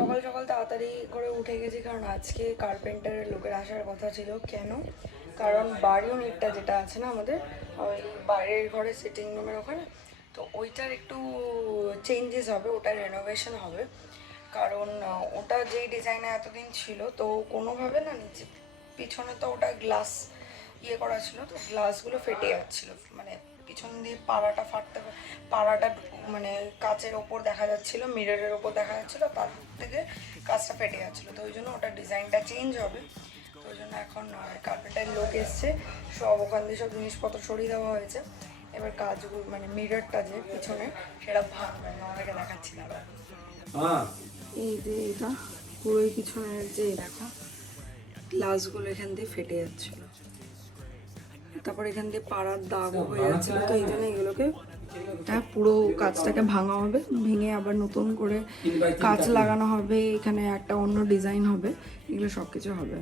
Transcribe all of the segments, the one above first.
সকাল সকাল তাড়াতাড়ি করে উঠে গেছি, কারণ আজকে কার্পেন্টারের লোকের আসার কথা ছিল। কেন? কারণ বার ইউনিটটা যেটা আছে না আমাদের, ওই বাইরের ঘরে সিটিং রুমের ওখানে, তো ওইটার একটু চেঞ্জেস হবে, ওটা রেনোভেশন হবে। কারণ ওটা যেই ডিজাইনে এতদিন ছিল, তো কোনোভাবে না নিচে পিছনে তো ওটা গ্লাস ইয়ে করা ছিল, তো গ্লাসগুলো ফেটে যাচ্ছিলো, মানে পিছন দিয়ে পাড়াটা মানে কাচের ওপর দেখা যাচ্ছিলো, মিররের ওপর দেখা যাচ্ছিলো, তার থেকে কাজটা ফেটে যাচ্ছিলো। তো ওই জন্য ওটা ডিজাইনটা চেঞ্জ হবে। তো ওই জন্য এখন কার্পেন্টার লোক এসছে, সব ওখান দিয়ে সব জিনিসপত্র সরিয়ে দেওয়া হয়েছে। এবার কাজগুলো মানে মিররটা যে পিছনে, সেটা ভাঙবে, আমাদেরকে দেখাচ্ছি না। এই যে এটা পুরোই পিছনের যে দেখো গ্লাসগুলো এখান দিয়ে ফেটে যাচ্ছিলো, তারপর এখান দিয়ে পাড়ার দাগও হয়ে যাচ্ছিল। তো এই জন্য এগুলোকে পুরো কাঁচটাকে ভাঙা হবে, ভেঙে আবার নতুন করে কাঁচ লাগানো হবে, এখানে একটা অন্য ডিজাইন হবে, এগুলো সব কিছু হবে।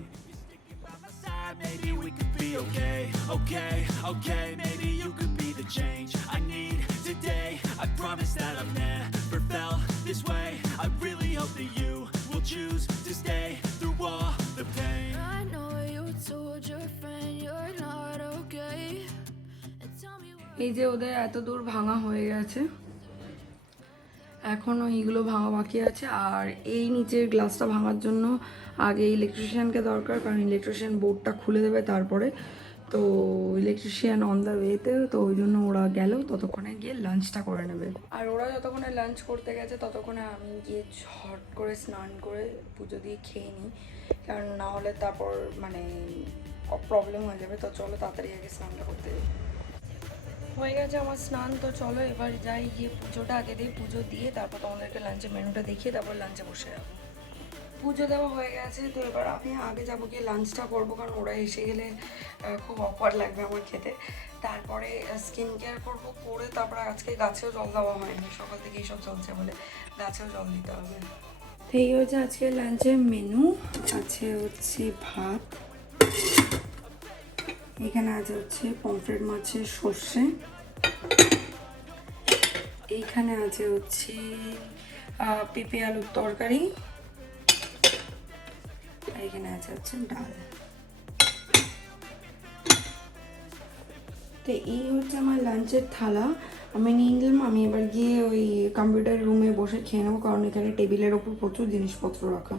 এই যে ওদের এত দূর ভাঙা হয়ে গেছে, এখনও এইগুলো ভাঙা বাকি আছে। আর এই নিচের গ্লাসটা ভাঙার জন্য আগে ইলেকট্রিশিয়ানকে দরকার, কারণ ইলেকট্রিশিয়ান বোর্ডটা খুলে দেবে তারপরে। তো ইলেকট্রিশিয়ান অন দ্য ওয়েতে, তো ওই জন্য ওরা গেল, ততক্ষণে গিয়ে লাঞ্চটা করে নেবে। আর ওরা যতক্ষণে লাঞ্চ করতে গেছে ততক্ষণে আমি গিয়ে ঝট করে স্নান করে পুজো দিয়ে খেয়ে নিই, কারণ না হলে তারপর মানে প্রবলেম হয়ে যাবে। তো চলো তাড়াতাড়ি আগে স্নানটা করতে যাই। হয়ে গেছে আমার স্নান, তো চলো এবার যাই, গিয়ে পুজোটা আগে দিই, পুজো দিয়ে তারপর তোমাদেরকে লাঞ্চের মেনুটা দেখিয়ে তারপর লাঞ্চে বসে যাবো। পুজো দেওয়া হয়ে গেছে, তো এবার আমি আগে যাবো গিয়ে লাঞ্চটা করবো, কারণ ওরা এসে গেলে খুব অকওয়ার্ড লাগবে আমার খেতে। তারপরে স্কিন কেয়ার করবো, করে তারপরে আজকে গাছেও জল দেওয়া হয়নি, সকাল থেকে এইসব চলছে বলে গাছেও জল দিতে হবে। এই হচ্ছে আজকে লাঞ্চের মেনু। আছে হচ্ছে ভাত, এখানে আছে হচ্ছে পমফ্রেট মাছের সর্ষে, এইখানে আছে হচ্ছে পেঁপে আলুর তরকারি, আর এখানে আছে হচ্ছে ডাল। তো এই হচ্ছে আমার লাঞ্চের থালা, আমি নিয়ে নিলাম। আমি এবার গিয়ে ওই কম্পিউটার রুমে বসে খেয়ে নেবো, কারণ এখানে টেবিলের ওপর প্রচুর জিনিসপত্র রাখা।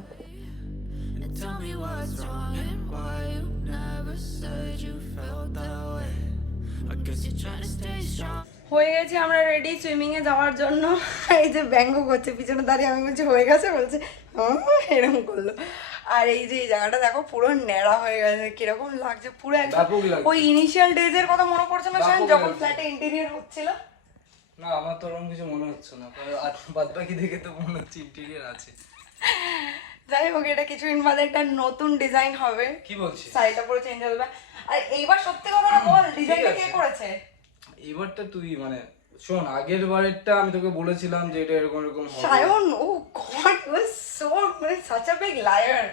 হয়ে গেছে আমরা রেডি সুইমিংয়ে যাওয়ার জন্য। এই যে ব্যঙ্গ করছে পিছনে দাঁড়িয়ে, আমি বলছি হয়ে গেছে, বলছে এরকম করলো। আর এই যে এই জায়গাটা দেখো পুরো ন্যাড়া হয়ে গেছে, কিরকম লাগছে পুরো একদম ওই ইনিশিয়াল ডেজের কথা মনে পড়ছে না শায়ন, যখন ফ্ল্যাটে ইন্টেরিয়র হচ্ছিল। না আমার তো ওরকম কিছু মনে হচ্ছে না, বাদ বাকি দেখে তো মনে হচ্ছে ইন্টেরিয়র আছে। যাই হোক, এটা কিছুদিন বাদে একটা নতুন ডিজাইন হবে। কি বলছিস? সাইডটা পুরো চেঞ্জ হবে। আর এইবার সত্যি কথা বল, ডিজাইনটা কে করেছে? এবারটা তুই মানে শোন, আগের বারেরটা আমি তোকে বলেছিলাম যে এটা এরকম এরকম হবে। শায়ন, ও গড, ওয়াজ সো মানে সাচ আ বিগ লায়ার।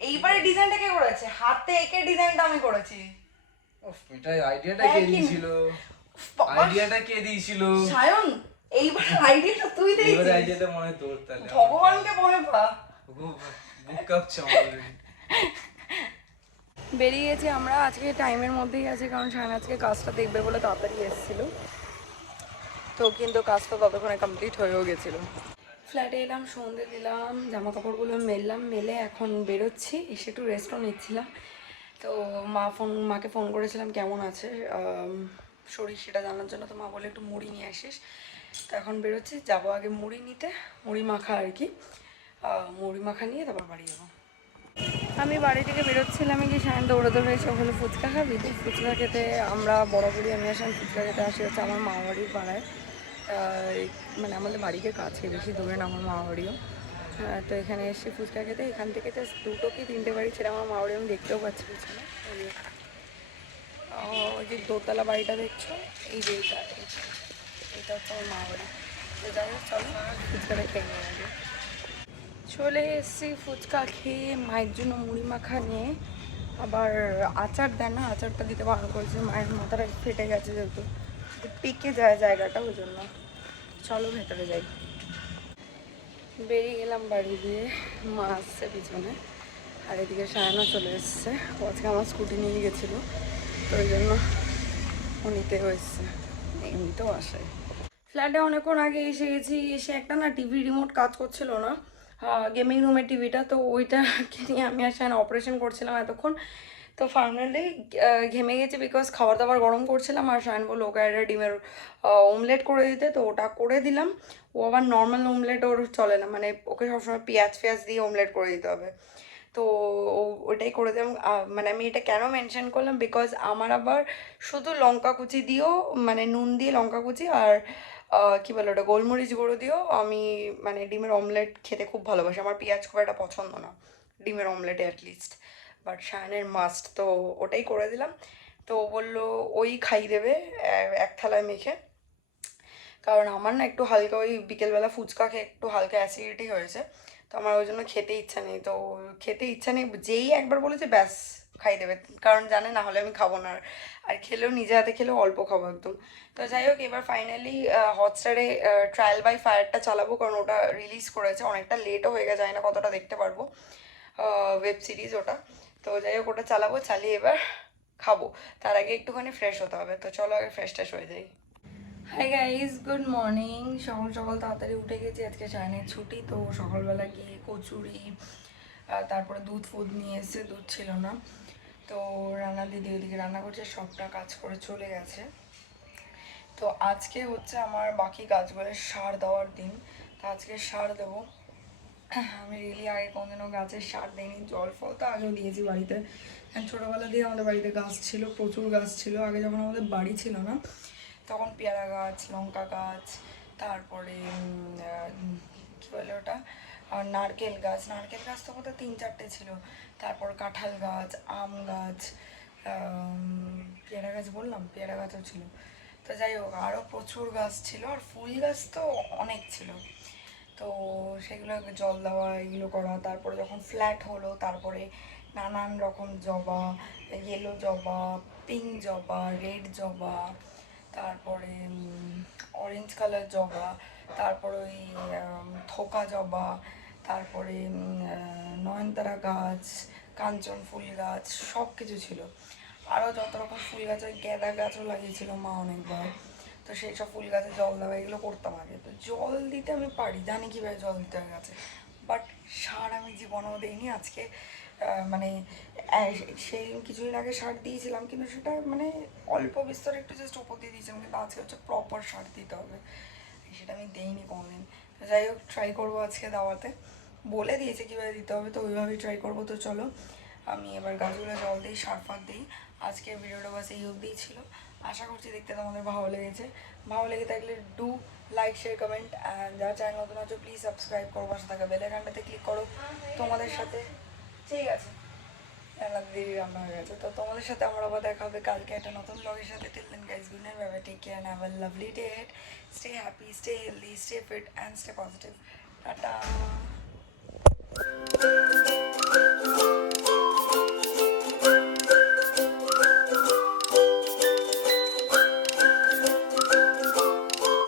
এইবারে ডিজাইনটা কে করেছে? হাতে এঁকে ডিজাইনটা আমি করেছি। ওফ, এটা আইডিয়াটা কে দিয়েছিল? আইডিয়াটা কে দিয়েছিল? শায়ন, এইবার আইডিয়াটা তুই দিয়েছিস। এইবার আইডিয়াটা মনে তোর, তাহলে ভগবানকে ভয় পা। বুক কাঁপছে আমার। বেরিয়ে গেছি আমরা, আজকে টাইমের মধ্যেই আছে, কারণ শায়ন আজকে কাজটা দেখবে বলে তাড়াতাড়ি এসেছিল। তো কিন্তু কাজটা ততক্ষণে কমপ্লিট হয়েও গেছিল। ফ্ল্যাটে এলাম, সন্ধে দিলাম, জামা কাপড়গুলো মেললাম, মেলে এখন বেরোচ্ছি, এসে একটু রেস্টও নিচ্ছিলাম। তো মাকে ফোন করেছিলাম কেমন আছে শরীর সেটা জানার জন্য, তো মা বলে একটু মুড়ি নিয়ে আসিস। তো এখন বেরোচ্ছি, যাবো আগে মুড়ি নিতে, মুড়ি মাখা আর কি, মুড়ি মাখা নিয়ে তারপর বাড়ি যাবো। আমি বাড়ি থেকে বেরোচ্ছিলাম, কি শায়ন দৌড়ে দৌড়ে এসে বলে ফুচকা খাবি? তো ফুচকা খেতে আমরা বরাবরই আমি আসলাম ফুচকা খেতে, আসি হচ্ছে আমার মামাবাড়ির পাড়ায়, মানে আমাদের বাড়িকে কাছে, বেশি দূরে না আমার মামাবাড়িও। তো এখানে এসে ফুচকা খেতে, এখান থেকে জাস্ট 2 কি 3টে বাড়ি ছেড়ে আমার মামাবাড়ি, আমি দেখতেও পাচ্ছি পিছনে ওই যে দোতলা বাড়িটা দেখছো, এই যে এটা হচ্ছে আমার মামাবাড়ি। তো যাই হোক চলো ফুচকাটা খেয়ে নিয়ে আগে। চলে এসেছি ফুচকা খেয়ে, মায়ের জন্য মুড়ি মাখা নিয়ে, আবার আচার দেয় না, আচারটা দিতে বারণ করেছে, মায়ের মাথাটা ফেটে গেছে যেহেতু, পিকে যায় জায়গাটা, ওই জন্য। চলো ভেতরে যাই। বেরিয়ে গেলাম বাড়ি দিয়ে, মা আসছে পিছনে, আর এদিকে সায়না চলে এসছে। ও আজকে আমার স্কুটি নিয়ে গেছিলো, তো ওই জন্য ও নিতেও এসছে, এমনিতেও আসে। ফ্ল্যাটে অনেকক্ষণ আগে এসে গেছি, এসে একটা না টিভি রিমোট কাজ করছিল না, গেমিং রুমের টিভিটা, তো ওইটাকে নিয়ে আমি আর সায়না অপারেশন করছিলাম এতক্ষণ। তো ফাইনালি ঘেমে গেছি, বিকজ খাবার দাবার গরম করছিলাম, আর শায়ন বললো ওকে একটা ডিমের অমলেট করে দিতে, তো ওটা করে দিলাম। ও আবার নর্মাল অমলেট ওর চলে না, মানে ওকে সবসময় পেঁয়াজ ফেয়াজ দিয়ে অমলেট করে দিতে হবে। তো ওটাই করে দিলাম। মানে আমি এটা কেন মেনশন করলাম, বিকজ আমার আবার শুধু লঙ্কা কুচি দিয়েও, মানে নুন দিয়ে লঙ্কা কুচি আর কী বলে ওটা গোলমরিচ গুঁড়ো দিয়েও আমি মানে ডিমের অমলেট খেতে খুব ভালোবাসি। আমার পেঁয়াজ খুব একটা পছন্দ না ডিমের অমলেটে অ্যাটলিস্ট, বাট শায়নের মাস্ট, তো ওটাই করে দিলাম। তো ও বললো ওই খাই দেবে এক থালায় মেখে, কারণ আমার না একটু হালকা ওই বিকেলবেলা ফুচকা খেয়ে একটু হালকা অ্যাসিডিটি হয়েছে, তো আমার ওই জন্য খেতে ইচ্ছা নেই। তো খেতে ইচ্ছা নেই যেই একবার বলেছে ব্যাস খাই দেবে, কারণ জানে না হলে আমি খাবো না, আর খেলেও নিজে হাতে খেলেও অল্প খাবো একদম। তো যাই হোক, এবার ফাইনালি হটস্টারে ট্রায়াল বাই ফায়ারটা চালাবো, কারণ ওটা রিলিজ করেছে, অনেকটা লেটও হয়ে গেছে, জানি না কতটা দেখতে পারবো, ওয়েব সিরিজ ওটা। তো যাই হোক, ওটা চালাবো, চালিয়ে এবার খাবো। তার আগে একটুখানি ফ্রেশ হতে হবে, তো চলো আগে ফ্রেশ ট্রেশ হয়ে যাই। Hi guys, good morning. সকাল সকাল তাড়াতাড়ি উঠে গেছি, আজকে সায়নের ছুটি, তো সকালবেলা গিয়ে কচুরি, তারপরে দুধ ফুদ নিয়ে এসে, দুধ ছিল না, তো রান্না দিদি ওইদিকে রান্না করছে, সবটা কাজ করে চলে গেছে। তো আজকে হচ্ছে আমার বাকি গাছগুলোর সার দেওয়ার দিন, তো আজকে সার দেবো। আমি রিয়েলি আগে কোনোদিনও গাছের সার দিইনি, জল ফল তো আগেও দিয়েছি বাড়িতে, ছোটোবেলা দিয়ে আমাদের বাড়িতে গাছ ছিল, প্রচুর গাছ ছিল আগে, যখন আমাদের বাড়ি ছিল না তখন পেয়ারা গাছ, লঙ্কা গাছ, তারপরে কী বলে ওটা, নারকেল গাছ, নারকেল গাছ তো কোথাও 3-4টে ছিল, তারপর কাঁঠাল গাছ, আম গাছ, পেয়ারা গাছ বললাম, পেয়ারা গাছও ছিল। তো যাই হোক, আরও প্রচুর গাছ ছিল, আর ফুল গাছ তো অনেক ছিল। তো সেগুলো জল দেওয়া, এগুলো করা, তারপরে যখন ফ্ল্যাট হলো তারপরে নানান রকম জবা, ইয়েলো জবা, পিঙ্ক জবা, রেড জবা, তারপরে অরেঞ্জ কালার জবা, তারপর ওই থোকা জবা, তারপরে নয়নতারা গাছ, কাঞ্চন ফুল গাছ, সব কিছু ছিল। আরও যত রকম ফুল গাছ, ওই গাঁদা গাছও লাগিয়েছিল মা অনেকবার, তো সেই সব ফুল গাছে জল দেওয়া এগুলো করতাম আগে। তো জল দিতে আমি পারি, জানি কীভাবে জল দিতে হয় গাছে, বাট সার আমি জীবনেও দিইনি। আজকে মানে সেই কিছুদিন আগে সার দিয়েছিলাম, কিন্তু সেটা মানে অল্প বিস্তর একটু জাস্ট উপর দিয়ে দিয়েছিলাম, কিন্তু আজকে হচ্ছে প্রপার সার দিতে হবে, সেটা আমি দিইনি কোনোদিন। তো যাই হোক, ট্রাই করবো আজকে দাওয়াতে, বলে দিয়েছে কীভাবে দিতে হবে, তো ওইভাবেই ট্রাই করবো। তো চলো আমি এবার গাছগুলো জল দিই, সার ফার দিই। আজকের ভিডিওটা বাস এই অবধিই ছিল, আশা করছি দেখতে তোমাদের ভালো লেগেছে। ভালো লেগে থাকলে do like, share, comment, and যারা চ্যানেল নতুন আছো প্লিজ সাবস্ক্রাইব করো, পাশে থাকা বেল আইকনটাতে ক্লিক করো। তোমাদের সাথে ঠিক আছে, রান্না দিদি রান্না হয়ে গেছে, তো তোমাদের সাথে আমার আবার দেখা হবে কালকে একটা নতুন ব্লগের সাথে। Till then guys, good night, bye bye, take care, have a lovely day, stay happy, stay healthy, stay fit and stay positive. Tata.